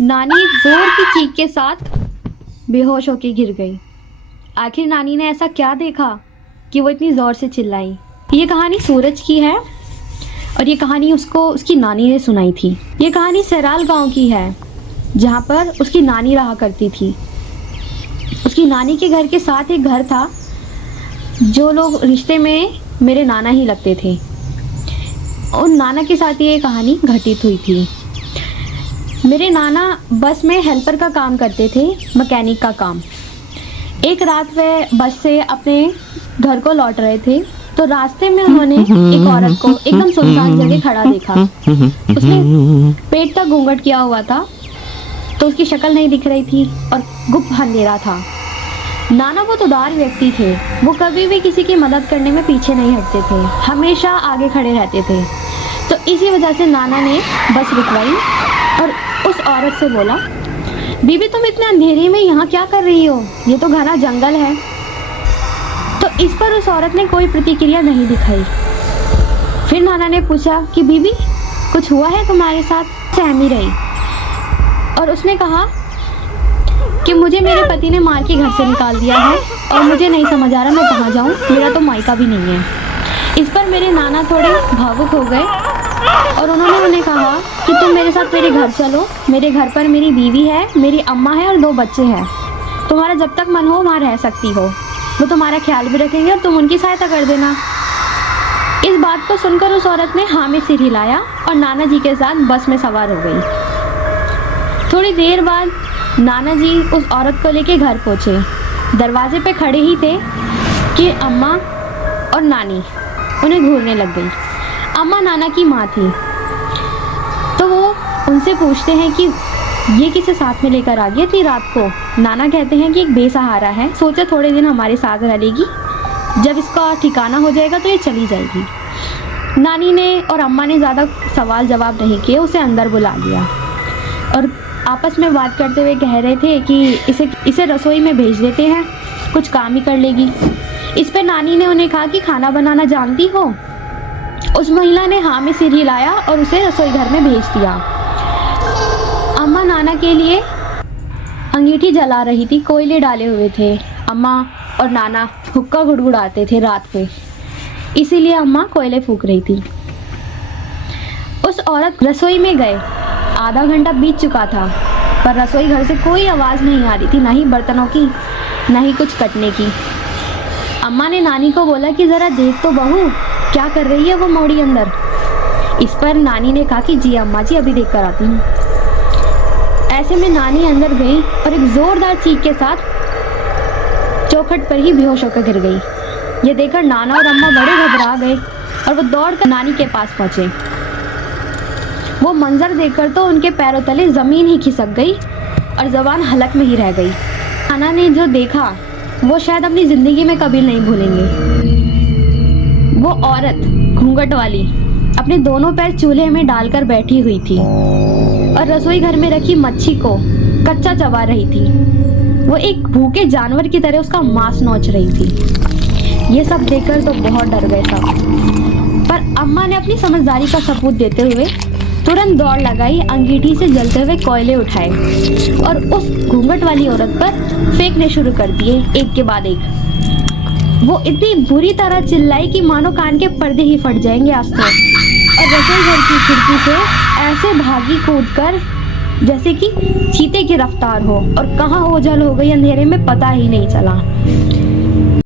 नानी एक जोर की चीख के साथ बेहोश होकर गिर गई। आखिर नानी ने ऐसा क्या देखा कि वो इतनी ज़ोर से चिल्लाई। ये कहानी सूरज की है और ये कहानी उसको उसकी नानी ने सुनाई थी। ये कहानी सराल गांव की है जहाँ पर उसकी नानी रहा करती थी। उसकी नानी के घर के साथ एक घर था जो लोग रिश्ते में मेरे नाना ही लगते थे। उन नाना के साथ ये कहानी घटित हुई थी। मेरे नाना बस में हेल्पर का काम करते थे, मैकेनिक का काम। एक रात वे बस से अपने घर को लौट रहे थे तो रास्ते में उन्होंने एक औरत को एकदम सुनसान जगह खड़ा देखा। उसने पेट तक घूंघट किया हुआ था तो उसकी शक्ल नहीं दिख रही थी और गुप्त अंधेरा था। नाना बहुत उदार व्यक्ति थे। वो कभी भी किसी की मदद करने में पीछे नहीं हटते थे, हमेशा आगे खड़े रहते थे। तो इसी वजह से नाना ने बस रुकवाई और उस औरत से बोला, बीबी तुम इतने अंधेरे में यहाँ क्या कर रही हो? ये तो घना जंगल है। तो इस पर उस औरत ने कोई प्रतिक्रिया नहीं दिखाई। फिर नाना ने पूछा कि बीबी कुछ हुआ है तुम्हारे साथ? सहमी रही और उसने कहा कि मुझे मेरे पति ने मार के घर से निकाल दिया है और मुझे नहीं समझ आ रहा मैं कहाँ जाऊँ, मेरा तो मायका भी नहीं है। इस पर मेरे नाना थोड़े भावुक हो गए और उन्होंने उन्हें कहा कि तुम मेरे साथ मेरे घर चलो। मेरे घर पर मेरी बीवी है, मेरी अम्मा है और 2 बच्चे हैं। तुम्हारा जब तक मन हो वहाँ रह सकती हो, वो तुम्हारा ख्याल भी रखेंगे और तुम उनकी सहायता कर देना। इस बात को सुनकर उस औरत ने हाँ में सिर हिलाया और नाना जी के साथ बस में सवार हो गई। थोड़ी देर बाद नाना जी उस औरत को लेके घर पहुँचे। दरवाजे पे खड़े ही थे कि अम्मा और नानी उन्हें घूरने लग गई। अम्मा नाना की माँ थी तो वो उनसे पूछते हैं कि ये किसे साथ में लेकर आ गई इतनी रात को? नाना कहते हैं कि एक बेसहारा है, सोचा थोड़े दिन हमारे साथ रहेगी, जब इसका ठिकाना हो जाएगा तो ये चली जाएगी। नानी ने और अम्मा ने ज़्यादा सवाल जवाब नहीं किए, उसे अंदर बुला लिया और आपस में बात करते हुए कह रहे थे कि इसे रसोई में भेज देते हैं, कुछ काम ही कर लेगी। इस पर नानी ने उन्हें कहा कि खाना बनाना जानती हो? उस महिला ने हाँ में सिर हिलाया और उसे रसोई घर में भेज दिया। अम्मा नाना के लिए अंगीठी जला रही थी, कोयले डाले हुए थे। अम्मा और नाना हुक्का गुड़गुड़ाते थे रात पे, इसीलिए अम्मा कोयले फूंक रही थी। उस औरत रसोई में गए, आधा घंटा बीत चुका था पर रसोई घर से कोई आवाज़ नहीं आ रही थी, ना ही बर्तनों की ना ही कुछ कटने की। अम्मा ने नानी को बोला कि ज़रा देख तो बहू क्या कर रही है वो मोड़ी अंदर। इस पर नानी ने कहा कि जी अम्मा जी अभी देख कर आती हूँ। ऐसे में नानी अंदर गई और एक ज़ोरदार चीख के साथ चौखट पर ही बेहोश होकर गिर गई। ये देखकर नाना और अम्मा बड़े घबरा गए और वो दौड़कर नानी के पास पहुँचे। वो मंजर देखकर तो उनके पैरों तले ज़मीन ही खिसक गई और ज़बान हलक में ही रह गई। नाना ने जो देखा वो शायद अपनी ज़िंदगी में कभी नहीं भूलेंगे। वो औरत घूंघट वाली अपने दोनों पैर चूल्हे में डालकर बैठी हुई थी और रसोई घर में रखी मच्छी को कच्चा चबा रही थी। वो एक भूखे जानवर की तरह उसका मांस नोच रही थी। ये सब देखकर तो बहुत डर गए सब, पर अम्मा ने अपनी समझदारी का सबूत देते हुए तुरंत दौड़ लगाई, अंगीठी से जलते हुए कोयले उठाए और उस घूंघट वाली औरत पर फेंकने शुरू कर दिए एक के बाद एक। वो इतनी बुरी तरह चिल्लाई कि मानो कान के पर्दे ही फट जाएंगे आज तो, और रसोई घर की खिड़की से ऐसे भागी कूदकर जैसे कि चीते की रफ्तार हो, और कहाँ ओझल हो गई अंधेरे में पता ही नहीं चला।